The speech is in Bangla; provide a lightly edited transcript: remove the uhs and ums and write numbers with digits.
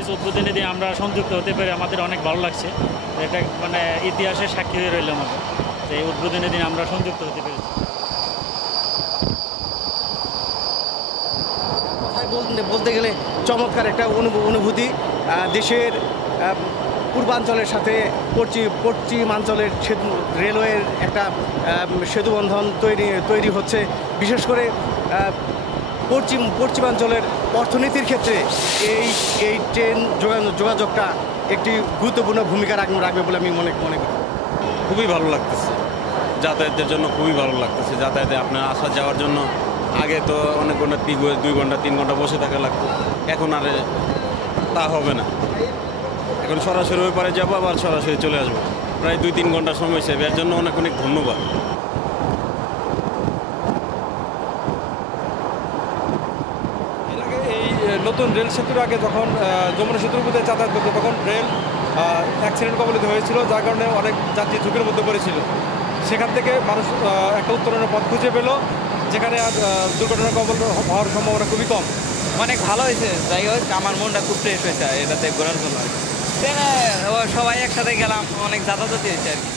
ব্রিজ উদ্বোধনী দিন আমরা সংযুক্ত হতে পেরে আমাদের অনেক ভালো লাগছে। এটা মানে ইতিহাসের সাক্ষী হয়ে রইল আমাদের, যে এই উদ্বোধনী দিন আমরা সংযুক্ত হতে পেরেছি। কথায় বলতে গেলে চমৎকার একটা অনুভূতি। দেশের পূর্বাঞ্চলের সাথে পশ্চিমাঞ্চলের রেলওয়ের একটা সেতুবন্ধন তৈরি হচ্ছে। বিশেষ করে পশ্চিমাঞ্চলের অর্থনীতির ক্ষেত্রে এই ট্রেন যোগাযোগটা একটি গুরুত্বপূর্ণ ভূমিকা রাখবে বলে আমি মনে করি। খুবই ভালো লাগতেছে, যাতায়াতের জন্য খুবই ভালো লাগতেছে। যাতায়াতে আপনার আসা যাওয়ার জন্য আগে তো অনেক ঘন্টা 2 ঘন্টা 3 ঘন্টা বসে থাকা লাগতো, এখন আর তা হবে না। এখন সরাসরি ওই পারে যাবো, আবার সরাসরি চলে আসবো। প্রায় 2-3 ঘন্টা সময় সেভ, এর জন্য অনেক অনেক ধন্যবাদ। এই নতুন রেল সেতুর আগে যখন যমুনা সেতুর মধ্যে যাতায়াত করতো তখন রেল অ্যাক্সিডেন্ট কবলিত হয়েছিল, যার কারণে অনেক যাত্রী ঝুঁকির মধ্যে পড়েছিল। সেখান থেকে মানুষ একটা উত্তরণের পথ খুঁজে পেল, যেখানে আর দুর্ঘটনা কবল হওয়ার সম্ভাবনা খুবই কম। অনেক ভালো হয়েছে, যাই হোক আমার মনটা খুব ফ্রেশ হয়েছে এটাতে ঘোরার জন্য। ট্রেনে সবাই একসাথে গেলাম, অনেক যাতায়াত হয়েছে আর কি।